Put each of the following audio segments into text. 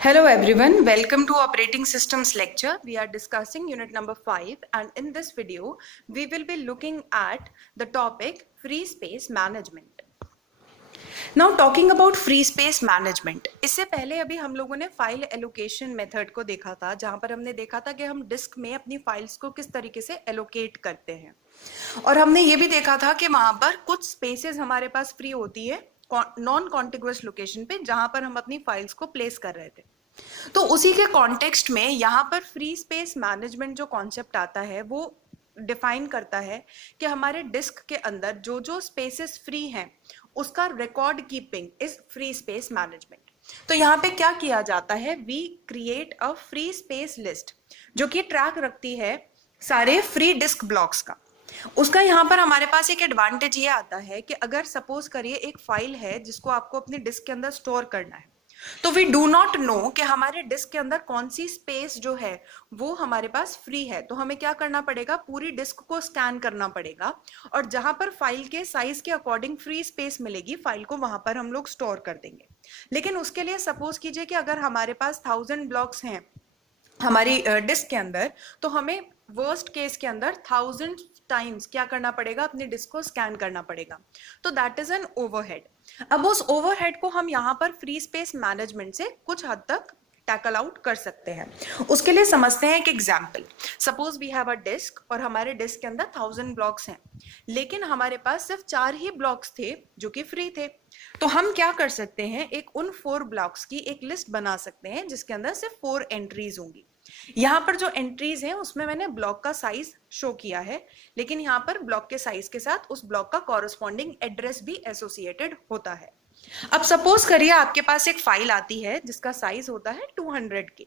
Hello everyone, welcome to Operating Systems lecture. We are discussing unit number 5 and in this video we will be looking at the topic free space management. Now talking about free space management, इससे पहले अभी हम लोगों ने file allocation method को देखा था जहां पर हमने देखा था कि हम डिस्क में अपनी फाइल्स को किस तरीके से एलोकेट करते हैं और हमने ये भी देखा था कि वहां पर कुछ स्पेसेस हमारे पास फ्री होती है नॉन कॉन्टिग्युअस लोकेशन पे जहां पर हम अपनी फाइल्स को प्लेस कर रहे थे। तो उसी के कॉन्टेक्स्ट में यहाँ पर फ्री स्पेस मैनेजमेंट जो कॉन्सेप्ट आता है वो डिफाइन करता है कि हमारे डिस्क के अंदर जो जो स्पेसेस फ्री हैं उसका record keeping is free space management. तो यहाँ पे क्या किया जाता है, we create a free space list जो कि ट्रैक रखती है सारे फ्री डिस्क ब्लॉक्स का। उसका यहाँ पर हमारे पास एक एडवांटेज ये आता है कि अगर सपोज करिए एक फाइल है जिसको आपको अपनी डिस्क के अंदर स्टोर करना है, तो वी डू नॉट नो कि हमारे डिस्क के अंदर कौन सी स्पेस जो है वो हमारे पास फ्री है। तो हमें क्या करना पड़ेगा, पूरी डिस्क को स्कैन करना पड़ेगा और जहां पर फाइल के साइज के अकॉर्डिंग फ्री स्पेस मिलेगी फाइल को वहां पर हम लोग स्टोर कर देंगे। लेकिन उसके लिए सपोज कीजिए कि अगर हमारे पास 1000 ब्लॉक्स हैं हमारी डिस्क के अंदर, तो हमें वर्स्ट केस के अंदर 1000 टाइम्स क्या करना पड़ेगा, अपनी डिस्क को स्कैन करना पड़ेगा। तो दैट इज एन ओवरहेड। अब उस ओवरहेड को हम यहाँ पर फ्री स्पेस मैनेजमेंट से कुछ हद तक टैकल आउट कर सकते हैं। उसके लिए समझते हैं एक example. Suppose we have a disk और हमारे डिस्क के अंदर 1000 ब्लॉक्स हैं, लेकिन हमारे पास सिर्फ 4 ही ब्लॉक्स थे जो कि फ्री थे। तो हम क्या कर सकते हैं, एक उन 4 ब्लॉक्स की एक लिस्ट बना सकते हैं जिसके अंदर सिर्फ 4 एंट्रीज होंगी। यहाँ पर जो एंट्रीज हैं उसमें मैंने ब्लॉक का साइज शो किया है, लेकिन यहाँ पर ब्लॉक के साइज के साथ उस ब्लॉक का कॉरस्पॉन्डिंग एड्रेस भी एसोसिएटेड होता है। अब सपोज करिए आपके पास एक फाइल आती है जिसका साइज होता है 200 के।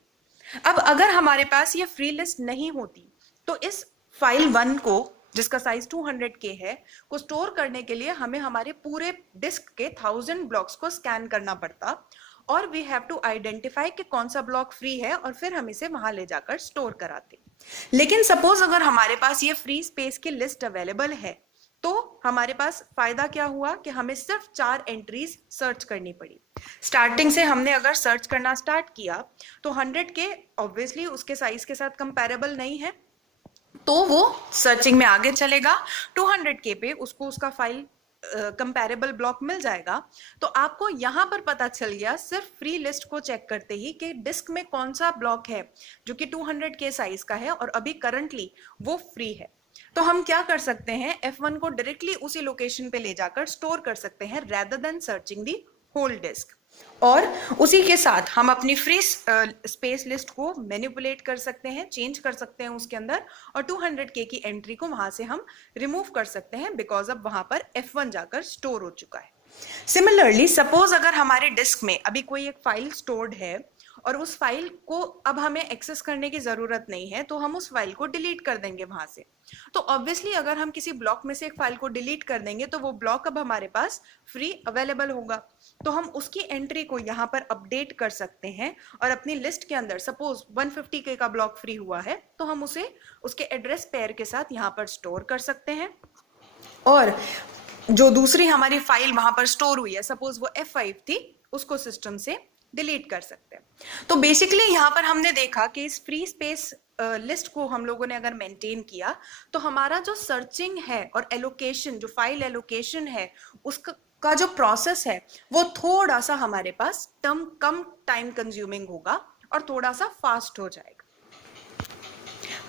अब अगर हमारे पास ये फ्री लिस्ट नहीं होती तो इस फाइल 1 को जिसका साइज 200 के है को स्टोर करने के लिए हमें हमारे पूरे डिस्क के 1000 ब्लॉक्स को स्कैन करना पड़ता और वी हैव टू आइडेंटिफाई कि कौन सा ब्लॉक फ्री है और फिर हम इसे वहां ले जाकर स्टोर कराते। लेकिन सपोज अगर हमारे पास ये फ्री स्पेस की लिस्ट अवेलेबल है तो हमारे पास फायदा क्या हुआ कि हमें सिर्फ 4 एंट्रीज सर्च करनी पड़ी। स्टार्टिंग से हमने अगर सर्च करना स्टार्ट किया तो 100 के ऑब्वियसली उसके साइज के साथ कंपैरेबल नहीं है, तो वो सर्चिंग में आगे चलेगा। 200 के पे उसको उसका फाइल कंपैरेबल ब्लॉक मिल जाएगा। तो आपको यहां पर पता चल गया सिर्फ फ्री लिस्ट को चेक करते ही कि डिस्क में कौन सा ब्लॉक है जो कि 200 के साइज का है और अभी करंटली वो फ्री है। तो हम क्या कर सकते हैं, F1 को डायरेक्टली उसी लोकेशन पे ले जाकर स्टोर कर सकते हैं rather than searching the whole disk. और उसी के साथ हम अपनी फ्री स्पेस लिस्ट को मैनिपुलेट कर सकते हैं, चेंज कर सकते हैं उसके अंदर और 200 के की एंट्री को वहां से हम रिमूव कर सकते हैं बिकॉज अब वहां पर F1 जाकर स्टोर हो चुका है। सिमिलरली सपोज अगर हमारे डिस्क में अभी कोई एक फाइल स्टोर्ड है और उस फाइल को अब हमें एक्सेस करने की जरूरत नहीं है तो हम उस फाइल को डिलीट कर देंगे वहां से। तो ऑब्वियसली अगर हम किसी ब्लॉक में से एक फाइल को डिलीट कर देंगे तो वो ब्लॉक अब हमारे पास फ्री अवेलेबल होगा। तो हम उसकी एंट्री को यहाँ पर अपडेट कर सकते हैं और अपनी लिस्ट के अंदर सपोज 150 के का ब्लॉक फ्री हुआ है तो हम उसे उसके एड्रेस पेयर के साथ यहाँ पर स्टोर कर सकते हैं और जो दूसरी हमारी फाइल वहां पर स्टोर हुई है सपोज वो F5 थी उसको सिस्टम से डिलीट कर सकते हैं। तो बेसिकली यहाँ पर हमने देखा कि इस फ्री स्पेस लिस्ट को हम लोगों ने अगर मेंटेन किया तो हमारा जो सर्चिंग है और एलोकेशन, जो फाइल एलोकेशन है उसका जो प्रोसेस है वो थोड़ा सा हमारे पास कम टाइम कंज्यूमिंग होगा और थोड़ा सा फास्ट हो जाएगा।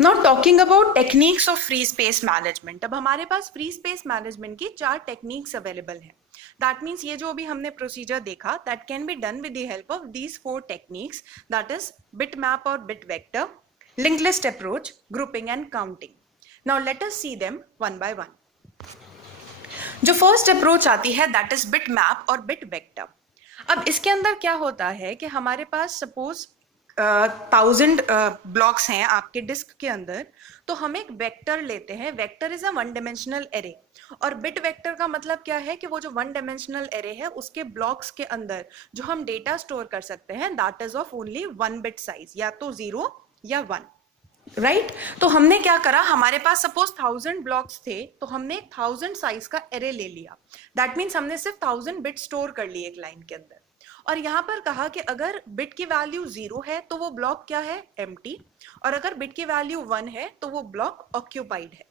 Now talking about techniques of free space management, अब हमारे पास फ्री स्पेस मैनेजमेंट की 4 टेक्निक्स अवेलेबल हैं। दैट मीन्स ये जो अभी हमने प्रोसीजर देखा that can be done with the help of these 4 techniques, that is bitmap और bit vector, link list approach, grouping and counting. Now let us see them one by one. जो first approach आती है that is bitmap और bit vector. अब इसके अंदर क्या होता है कि हमारे पास सपोज 1000 ब्लॉक्स हैं आपके डिस्क के अंदर, तो हम एक वेक्टर लेते हैं। Vector is a 1 dimensional array और बिट वेक्टर का मतलब क्या है कि वो जो 1 डायमेंशनल एरे है उसके ब्लॉक्स के अंदर जो हम डेटा स्टोर कर सकते हैं that is of only 1 bit size, या तो 0 या 1, राइट। तो हमने क्या करा, हमारे पास सपोज 1000 ब्लॉक्स थे तो हमने 1000 साइज का एरे ले लिया। दैट मीन्स हमने सिर्फ 1000 बिट स्टोर कर ली एक लाइन के अंदर और यहाँ पर कहा कि अगर बिट की वैल्यू 0 है तो वो ब्लॉक क्या है, एम्प्टी, और अगर बिट की वैल्यू 1 है तो वो ब्लॉक ऑक्यूपाइड है।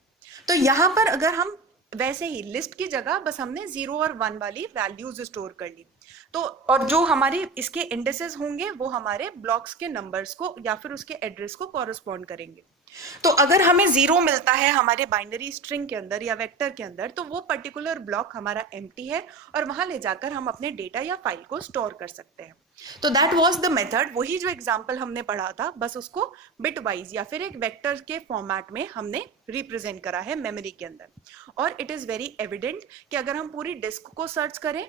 तो यहाँ पर अगर हम वैसे ही लिस्ट की जगह बस हमने 0 और 1 वाली वैल्यूज स्टोर कर ली, तो और जो हमारे इसके इंडेसेस होंगे वो हमारे ब्लॉक्स के नंबर्स को या फिर उसके एड्रेस को कॉरेस्पॉन्ड करेंगे। तो अगर हमें 0 मिलता है हमारे बाइनरी स्ट्रिंग के अंदर या वेक्टर के अंदर, तो वो पर्टिकुलर ब्लॉक हमारा एम्प्टी है और वहां ले जाकर हम अपने डेटा या फाइल को स्टोर कर सकते हैं। तो दैट वाज द मेथड, वही जो एग्जांपल हमने पढ़ा था, बस उसको बिट वाइज या फिर एक वेक्टर के फॉर्मेट में हमने रिप्रेजेंट करा है मेमोरी के अंदर। और इट इज वेरी एविडेंट कि अगर हम पूरी डिस्क को सर्च करें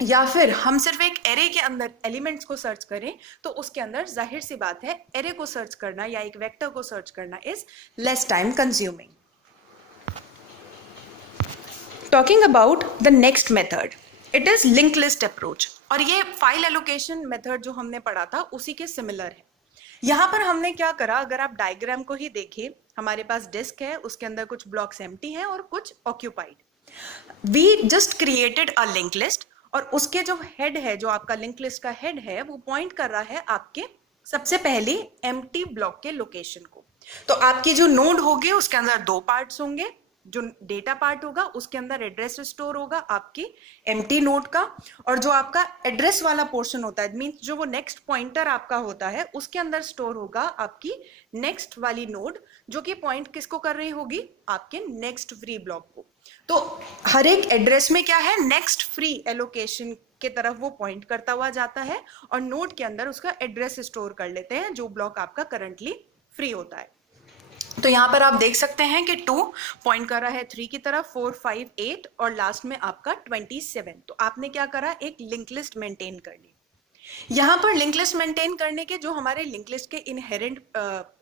या फिर हम सिर्फ एक एरे के अंदर एलिमेंट्स को सर्च करें, तो उसके अंदर जाहिर सी बात है एरे को सर्च करना या एक वेक्टर को सर्च करना is less time consuming. Talking about the next method, it is link list approach, और ये फाइल एलोकेशन मेथड जो हमने पढ़ा था उसी के सिमिलर है। यहाँ पर हमने क्या करा, अगर आप डायग्राम को ही देखिए, हमारे पास डिस्क है, उसके अंदर कुछ ब्लॉक्स एम्प्टी हैं और कुछ occupied. We just created a link list, और उसके जो हेड है, जो आपका लिंक लिस्ट का हेड है, वो पॉइंट कर रहा है आपके सबसे पहले एम्प्टी ब्लॉक के लोकेशन को। तो आपकी जो नोड होगी उसके अंदर दो पार्ट्स होंगे, जो डेटा पार्ट होगा उसके अंदर एड्रेस स्टोर होगा आपकी एम्प्टी नोड का, और जो आपका एड्रेस वाला पोर्शन होता है, मींस जो वो नेक्स्ट पॉइंटर आपका होता है, उसके अंदर स्टोर होगा आपकी नेक्स्ट वाली नोड, जो कि पॉइंट किसको कर रही होगी, आपके नेक्स्ट फ्री ब्लॉक को। तो हर एक एड्रेस में क्या है, नेक्स्ट फ्री एलोकेशन के तरफ वो पॉइंट करता हुआ जाता है, और नोड के अंदर उसका एड्रेस स्टोर कर लेते हैं जो ब्लॉक आपका करंटली फ्री होता है। तो यहाँ पर आप देख सकते हैं कि 2 पॉइंट कर रहा है 3 की तरफ, 4, 5, 8 और लास्ट में आपका 27। तो आपने क्या करा, एक लिंक लिस्ट मेंटेन कर ली। यहाँ पर लिंक लिस्ट मेंटेन करने के जो हमारे लिंक लिस्ट के इनहेरेंट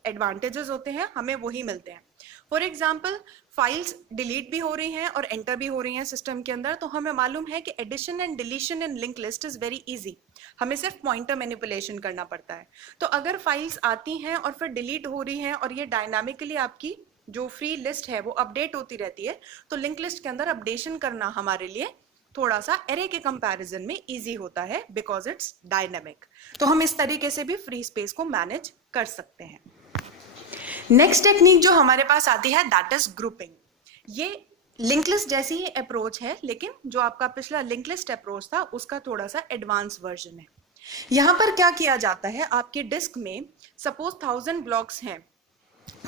एडवांटेजेस होते हैं, हमें वही मिलते हैं। फॉर एग्जाम्पल, फाइल्स डिलीट भी हो रही हैं और एंटर भी हो रही हैं सिस्टम के अंदर, तो हमें मालूम है कि addition and deletion in link list is very easy, हमें सिर्फ पॉइंटर मैनिपुलेशन करना पड़ता है। तो अगर फाइल्स आती हैं और फिर डिलीट हो रही हैं और ये डायनामिकली आपकी जो फ्री लिस्ट है वो अपडेट होती रहती है, तो लिंक लिस्ट के अंदर अपडेशन करना हमारे लिए थोड़ा सा एरे के कंपैरिजन में इजी होता है, बिकॉज इट्स डायनेमिक। तो हम इस तरीके से भी फ्री स्पेस को मैनेज कर सकते हैं। नेक्स्ट टेक्निक जो हमारे पास आती है, दैट इज ग्रुपिंग। ये लिंक लिस्ट जैसी ही अप्रोच है, लेकिन जो आपका पिछला लिंक लिस्ट अप्रोच था उसका थोड़ा सा एडवांस वर्जन है। यहाँ पर क्या किया जाता है, आपके डिस्क में सपोज 1000 ब्लॉक्स हैं,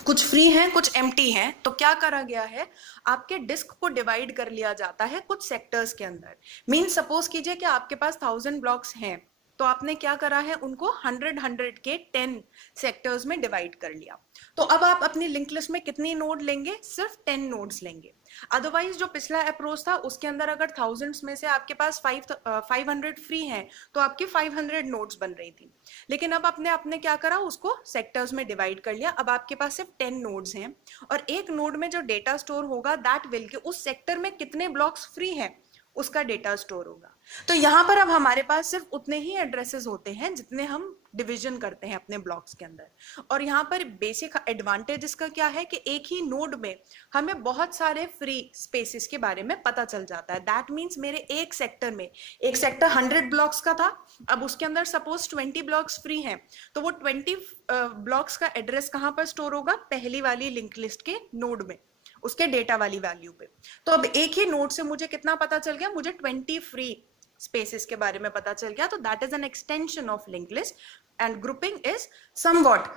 कुछ फ्री हैं कुछ एम्प्टी हैं, तो क्या करा गया है, आपके डिस्क को डिवाइड कर लिया जाता है कुछ सेक्टर्स के अंदर। मीन सपोज कीजिए कि आपके पास 1000 ब्लॉक्स हैं, तो आपने क्या करा है, उनको 100 के 10 सेक्टर्स में डिवाइड कर लिया। तो अब आप अपनी लिंक लिस्ट में कितनी नोड लेंगे, सिर्फ 10 नोड्स लेंगे। अदरवाइज जो पिछला अप्रोच था उसके अंदर अगर 1000 में से आपके पास 500 फ्री हैं, तो आपकी 500 नोड्स बन रही थी। लेकिन अब आपने क्या करा, उसको सेक्टर्स में डिवाइड कर लिया। अब आपके पास सिर्फ 10 नोड्स हैं, और एक नोड में जो डेटा स्टोर होगा दैट विल के उस सेक्टर में कितने ब्लॉक्स फ्री हैं उसका डेटा स्टोर होगा। तो यहाँ पर अब हमारे पास सिर्फ उतने ही एड्रेसेस होते हैं जितने हम डिवीजन करते हैं अपने ब्लॉक्स के अंदर। और यहाँ पर बेसिक एडवांटेज इसका क्या है कि एक ही नोड में हमें बहुत सारे फ्री स्पेसेस के बारे में पता चल जाता है। दैट मीन्स मेरे एक सेक्टर में, एक सेक्टर 100 ब्लॉक्स का था, अब उसके अंदर सपोज 20 ब्लॉक्स फ्री हैं, तो वो 20 ब्लॉक्स का एड्रेस कहाँ पर स्टोर होगा, पहली वाली लिंक लिस्ट के नोड में, उसके डेटा वाली वैल्यू पे। तो अब एक ही नोड से मुझे कितना पता चल गया, मुझे 20 फ्री स्पेसेस के बारे में पता चल गया। तो that is an extension of link list, and grouping is somewhat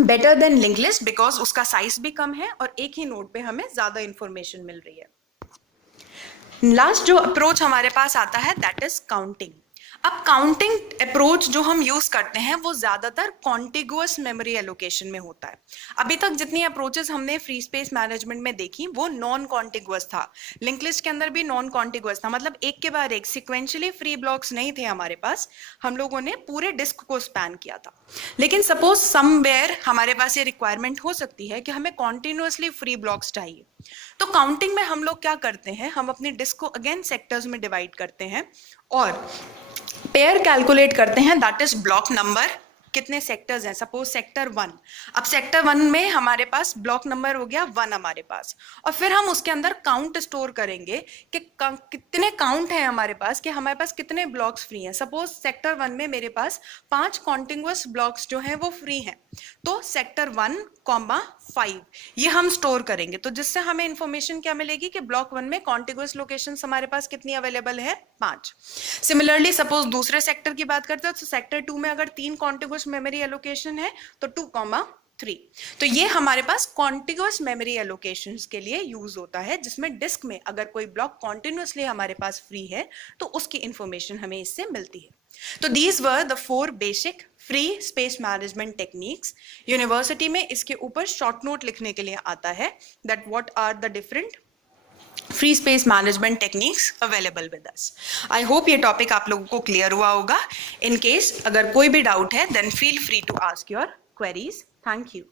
better than link list because उसका साइज भी कम है और एक ही नोड पे हमें ज्यादा इंफॉर्मेशन मिल रही है। लास्ट जो अप्रोच हमारे पास आता है दैट इज काउंटिंग। अब काउंटिंग अप्रोच जो हम यूज करते हैं वो ज्यादातर कॉन्टिगुअस मेमोरी एलोकेशन में होता है। अभी तक जितनी अप्रोचेस हमने फ्री स्पेस मैनेजमेंट में देखी वो नॉन कॉन्टिगुअस था, लिंक लिस्ट के अंदर भी नॉन कॉन्टिगुअस था, मतलब एक के बाद एक सिक्वेंशियली फ्री ब्लॉक्स नहीं थे हमारे पास, हम लोगों ने पूरे डिस्क को स्पैन किया था। लेकिन सपोज समवेयर हमारे पास ये रिक्वायरमेंट हो सकती है कि हमें कॉन्टिन्यूअसली फ्री ब्लॉक्स चाहिए, तो काउंटिंग में हम लोग क्या करते हैं, हम अपनी डिस्क को अगेन सेक्टर्स में डिवाइड करते हैं और पेयर कैलकुलेट करते हैं, दैट इज ब्लॉक नंबर कितने सेक्टर्स हैं, सपोज सेक्टर 1। अब सेक्टर 1 में हमारे पास ब्लॉक नंबर हो गया 1 हमारे पास, और फिर हम उसके अंदर काउंट स्टोर करेंगे कि कितने काउंट है हमारे पास, कि हमारे पास कितने ब्लॉक्स फ्री हैं। सपोज सेक्टर 1 में मेरे पास 5 कॉन्टिन्यूअस ब्लॉक्स जो हैं वो फ्री हैं, तो सेक्टर 1,5 ये हम स्टोर करेंगे। तो जिससे हमें इंफॉर्मेशन क्या मिलेगी कि ब्लॉक 1 में कॉन्टिग्यूअस लोकेशंस हमारे पास कितनी अवेलेबल है, 5। सिमिलरली सपोज दूसरे सेक्टर की बात करते हैं, तो सेक्टर 2 में अगर 3 कॉन्टिग्यूअस मेमोरी एलोकेशन है तो 2,3। तो ये हमारे पास कॉन्टिग्यूअस मेमोरी एलोकेशंस के लिए यूज होता है, जिसमें डिस्क में अगर कोई ब्लॉक कॉन्टिन्यूअसली हमारे पास फ्री है तो उसकी इंफॉर्मेशन हमें इससे मिलती है। तो these were the 4 basic free space management techniques। University में इसके ऊपर शॉर्ट नोट लिखने के लिए आता है that what are the different free space management techniques available with us। I hope ये टॉपिक आप लोगों को क्लियर हुआ होगा। In case अगर कोई भी डाउट है then feel free to ask your queries। Thank you।